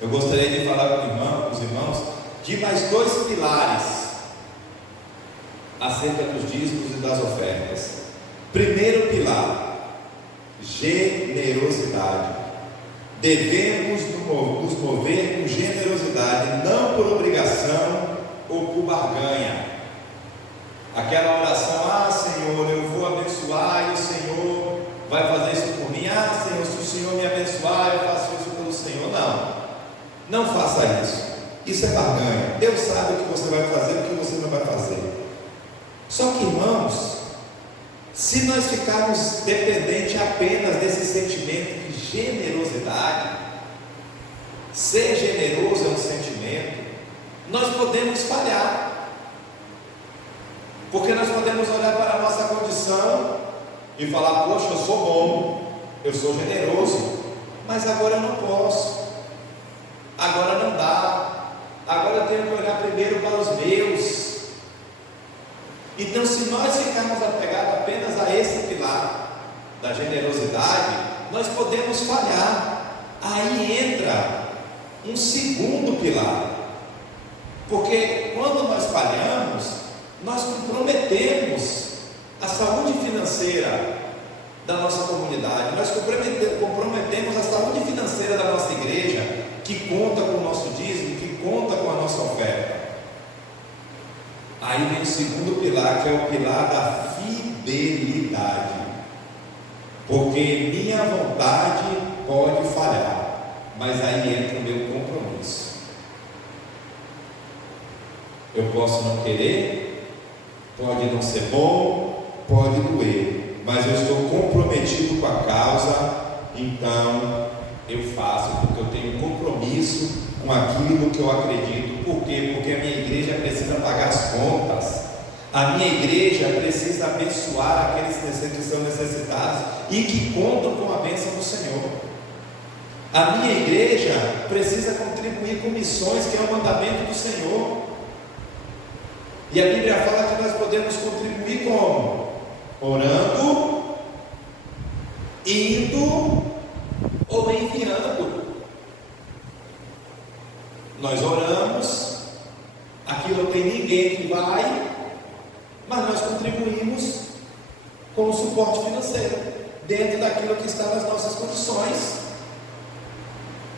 eu gostaria de falar com os irmãos de mais dois pilares acerca dos dízimos e das ofertas. Primeiro pilar, generosidade. Devemos nos mover com generosidade, não por obrigação ou por barganha. Aquela oração: Senhor, eu vou abençoar e o Senhor vai fazer isso por mim. Senhor, se o Senhor me abençoar, eu faço isso pelo Senhor. Não faça isso. Isso é barganha. Deus sabe o que você vai fazer e o que você não vai fazer. Só que, irmãos, se nós ficarmos dependentes apenas desse sentimento de generosidade, ser generoso é um sentimento, nós podemos falhar, porque nós podemos olhar para a nossa condição e falar: poxa, eu sou bom, eu sou generoso, mas agora eu não posso, agora não dá, agora eu tenho que olhar primeiro para os meus. Então, se nós ficarmos apegados apenas a esse pilar da generosidade, nós podemos falhar. Aí entra um segundo pilar, porque quando nós falhamos, nós comprometemos a saúde financeira da nossa comunidade, nós comprometemos a saúde financeira da nossa igreja, que conta com o nosso dízimo, que conta com a nossa oferta. Aí vem o segundo pilar, que é o pilar da fidelidade, porque minha vontade pode falhar, mas aí entra o meu compromisso. Eu posso não querer, pode não ser bom, pode doer, mas eu estou comprometido com a causa, então eu faço, porque eu tenho compromisso com aquilo que eu acredito. Por quê? Porque a minha igreja precisa pagar as contas, a minha igreja precisa abençoar aqueles que são necessitados e que contam com a bênção do Senhor. A minha igreja precisa contribuir com missões, que é o mandamento do Senhor. E a Bíblia fala que nós podemos contribuir como? Orando, indo ou enviando. Nós oramos, aqui não tem ninguém que vai, mas nós contribuímos com o suporte financeiro, dentro daquilo que está nas nossas condições.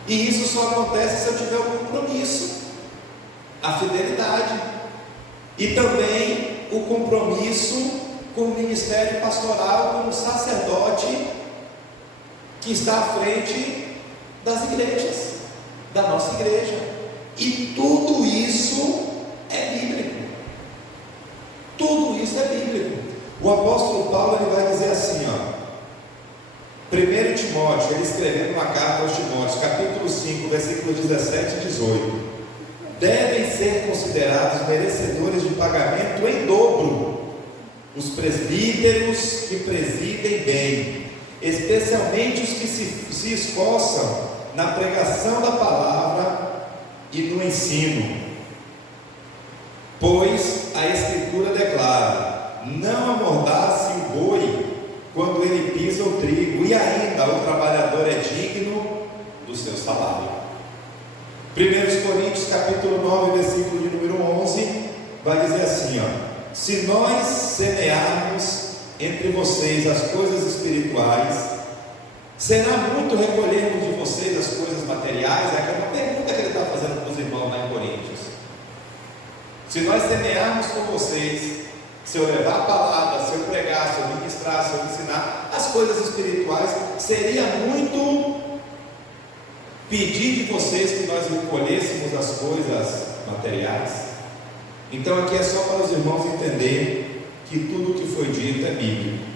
E isso só acontece se eu tiver o compromisso, a fidelidade, e também o compromisso com o ministério pastoral, como sacerdote que está à frente das igrejas, da nossa igreja. E tudo isso é bíblico. Tudo isso é bíblico. O apóstolo Paulo ele vai dizer assim, 1 Timóteo, ele escrevendo uma carta aos Timóteos, capítulo 5, versículos 17 e 18: devem ser considerados merecedores de pagamento em dobro os presbíteros que presidem bem, especialmente os que se esforçam na pregação da palavra e no ensino, pois a Escritura declara: não amordace o boi quando ele pisa o trigo, e ainda o trabalhador é digno do seu salário. 1 Coríntios capítulo 9, versículo de número 11, vai dizer assim, se nós semearmos entre vocês as coisas espirituais, será muito recolhermos de vocês as coisas materiais? É aquela pergunta que ele está fazendo para os irmãos lá em Coríntios. Se nós semearmos com vocês, se eu levar a palavra, se eu pregar, se eu ministrar, se eu ensinar as coisas espirituais, seria muito pedir de vocês que nós recolhêssemos as coisas materiais? Então aqui é só para os irmãos entenderem que tudo o que foi dito é bíblico.